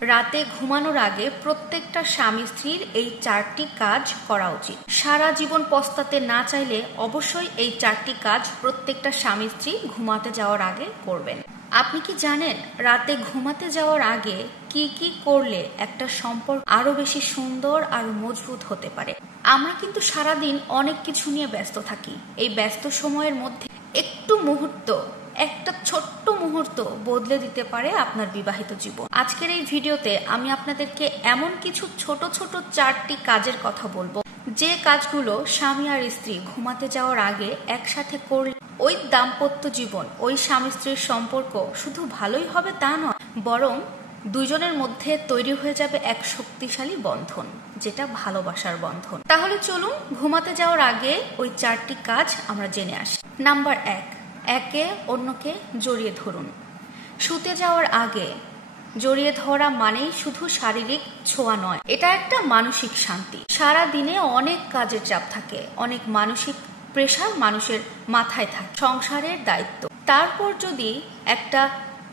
রাতে ঘুমানোর আগে প্রত্যেকটা স্বামী স্ত্রীর এই 4টি কাজ করা উচিত। সারা জীবন পস্তাতে না চাইলে অবশ্যই এই 4টি কাজ প্রত্যেকটা স্বামী স্ত্রী ঘুমাতে যাওয়ার আগে করবেন। আপনি কি জানেন রাতে ঘুমাতে যাওয়ার আগে কি কি করলে একটা সম্পর্ক আরো বেশি সুন্দর আর মজবুত হতে পারে? আমরা কিন্তু সারাদিন অনেক কিছু নিয়ে ব্যস্ত থাকি। এই ব্যস্ত সময়ের মধ্যে একটা ছোট্ট মুহূর্ত বদলে দিতে পারে আপনার বিবাহিত জীবন। আজকের এই ভিডিওতে আমি আপনাদেরকে এমন কিছু ছোট ছোট 4টি কাজের কথা বলবো, যে কাজগুলো স্বামী আর স্ত্রী ঘুমাতে যাওয়ার আগে একসাথে করলে ওই দাম্পত্য জীবন, ওই স্বামী স্ত্রীর সম্পর্ক শুধু ভালোই হবে তা নয়, বরং দুজনের মধ্যে তৈরি হয়ে যাবে এক শক্তিশালী বন্ধন, যেটা ভালোবাসার বন্ধন। তাহলে চলুন ঘুমাতে যাওয়ার আগে ওই 4টি কাজ আমরা জেনে আসি। নাম্বার 1, একে অন্যকে জড়িয়ে ধরুন। শুতে যাওয়ার আগে জড়িয়ে ধরা মানেই শুধু শারীরিক ছোঁয়া নয়, এটা একটা মানসিক শান্তি। সারা দিনে অনেক কাজের চাপ থাকে, অনেক মানসিক প্রেশার মানুষের মাথায় থাকে, সংসারের দায়িত্ব। তারপর যদি একটা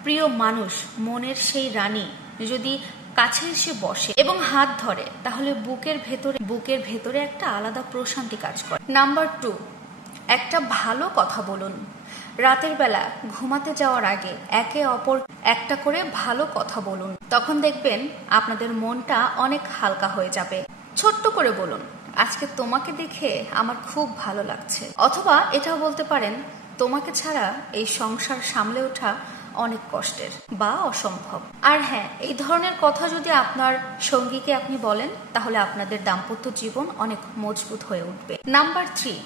প্রিয় মানুষ, মনের সেই রানী যদি কাছে এসে বসে এবং হাত ধরে, তাহলে বুকের ভেতরে একটা আলাদা প্রশান্তি কাজ করে। নাম্বার 2, একটা ভালো কথা বলুন। রাতের বেলা ঘুমাতে যাওয়ার আগে একে অপর একটা করে ভালো কথা বলুন। তখন দেখবেন আপনাদের মনটা অনেক হালকা হয়ে যাবে। ছোট্ট করে বলুন, আজকে তোমাকে দেখে আমার খুব ভালো লাগছে। অথবা এটাও বলতে পারেন, তোমাকে ছাড়া এই সংসার সামলে ওঠা অনেক কষ্টের বা অসম্ভব। আর হ্যাঁ, এই ধরনের কথা যদি আপনার সঙ্গীকে আপনি বলেন, তাহলে আপনাদের দাম্পত্য জীবন অনেক মজবুত হয়ে উঠবে। নাম্বার 3,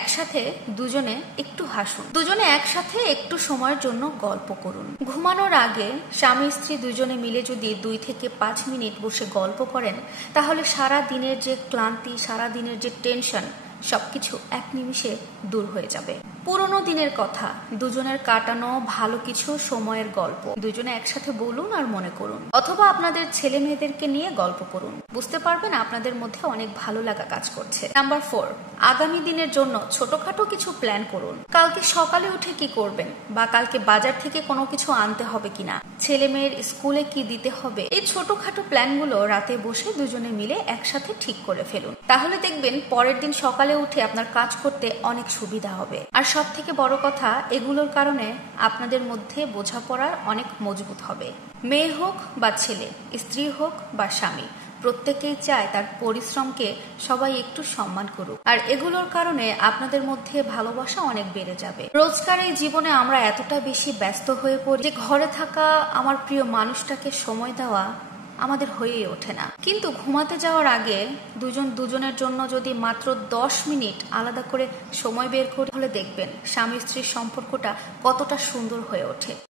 একসাথে দুজনে একটু হাসুন। দুজনে একসাথে একটু সময়ের জন্য গল্প করুন। ঘুমানোর আগে স্বামী স্ত্রী দুজনে মিলে যদি 2 থেকে 5 মিনিট বসে গল্প করেন, তাহলে সারা দিনের যে ক্লান্তি, সারা দিনের যে টেনশন, সবকিছু এক নিমিষে দূর হয়ে যাবে। পুরোনো দিনের কথা, দুজনের কাটানো ভালো কিছু সময়ের গল্প দুজনে একসাথে বলুন আর মনে করুন। অথবা আপনাদের ছেলে মেয়েদেরকে নিয়ে গল্প করুন, বুঝতে পারবেন আপনাদের মধ্যে অনেক ভালো লাগা কাজ করছে। নাম্বার 4, আগামী দিনের জন্য ছোটখাটো কিছু প্ল্যান করুন। কালকে সকালে উঠে কি করবেন, বা কালকে বাজার থেকে কোনো কিছু আনতে হবে কিনা, ছেলে মেয়ের স্কুলে কি দিতে হবে, এই ছোটখাটো প্ল্যানগুলো রাতে বসে দুজনে মিলে একসাথে ঠিক করে ফেলুন। তাহলে দেখবেন পরের দিন সকালে উঠে আপনার কাজ করতে অনেক সুবিধা হবে। আর সব থেকে বড় কথা, এগুলোর কারণে আপনাদের মধ্যে বোঝাপড়ার অনেক মজবুত হবে। মেয়ে হোক বা ছেলে, স্ত্রী হোক বা স্বামী, প্রত্যেকেই চায় তার পরিশ্রমকে সবাই একটু সম্মান করুক। আর এগুলোর কারণে আপনাদের মধ্যে ভালোবাসা অনেক বেড়ে যাবে। রোজকার এই জীবনে আমরা এতটা বেশি ব্যস্ত হয়ে পড়ি যে ঘরে থাকা আমার প্রিয় মানুষটাকে সময় দেওয়া আমাদের হয়েই ওঠে না। কিন্তু ঘুমাতে যাওয়ার আগে দুজনের জন্য যদি মাত্র 10 মিনিট আলাদা করে সময় বের করি, তাহলে দেখবেন স্বামী স্ত্রীর সম্পর্কটা কতটা সুন্দর হয়ে ওঠে।